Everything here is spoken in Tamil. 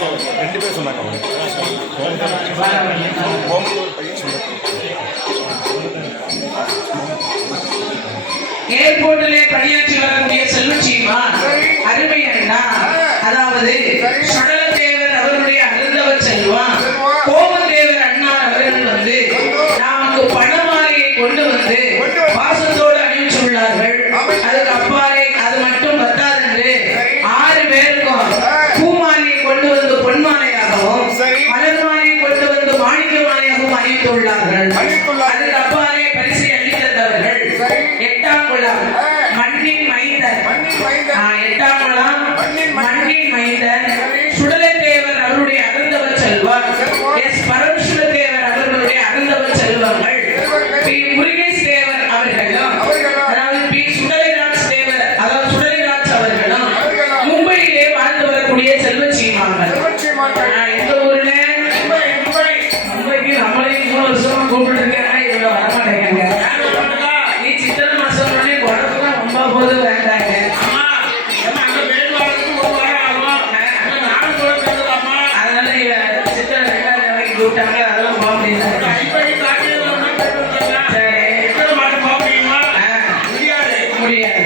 2 பேர் சொன்னாங்க. ஏர்போர்ட்டிலே பணியாற்றி வரக்கூடிய செல்வச்சிமா அருமை அண்ணா, அதாவது சடலத்தேவர் அவர்களுடைய அருந்தவ செல்வம் கோமதேவர் அண்ணா அவர்கள் வந்து நமக்கு பணமாலையை கொண்டு வந்து பாசத்தோடு அணிவிச்சுள்ளார்கள். அதுக்கு அப்பாலே அது மட்டும் பத்தாது, 6 பேருக்கும் பூமாலையை கொண்டு வந்து பொன்மாலையாகவும் மலர் மாலையை கொண்டு வந்து மாணிக்க மாலையாகவும் அணிவித்துள்ளார்கள். அதுக்கு அப்பாலே பரிசை அளித்தவர்கள் 8ஆம் குளம் மண்ணின் மைந்தன், 8ஆம் குளம் மண்ணின் மைந்தன் சுடலத்தேவர் அவருடைய அருந்தவ செல்வம், எஸ் பரமசிவத்தேவர் அவர்களுடைய அருந்தவ செல்வங்கள், பி முருகேஷ் தேவர் அவர்களும், அதாவது பி சுடலைராஜ் தேவர், அதாவது சுடலைராஜ் அவர்களும் மும்பையிலே வாழ்ந்து வரக்கூடிய செல்வச்சீமார்கள். எந்த ஊர்ல? மும்பைக்கு நம்மளையும் 3 வருஷமா கூப்பிட்டு இருக்காங்க, இவ்வளவு வரமாட்டேங்க. நீ சித்திரை மாசம் குடத்துலாம் ரொம்ப போது வேண்டாங்க. அதனால சித்திரை 2ஆம் தேதிக்கு கூப்பிட்டாங்க, அதெல்லாம் போக முடியாது. முடியாது.